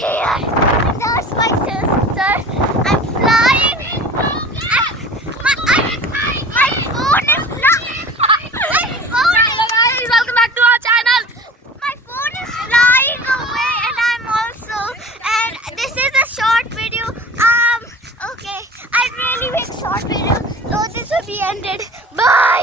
here. That's my sister. I'm flying. My phone is not. Welcome back to our channel. My phone is flying away, and I'm also. And this is a short video. Okay, I really make short videos, so this will be ended.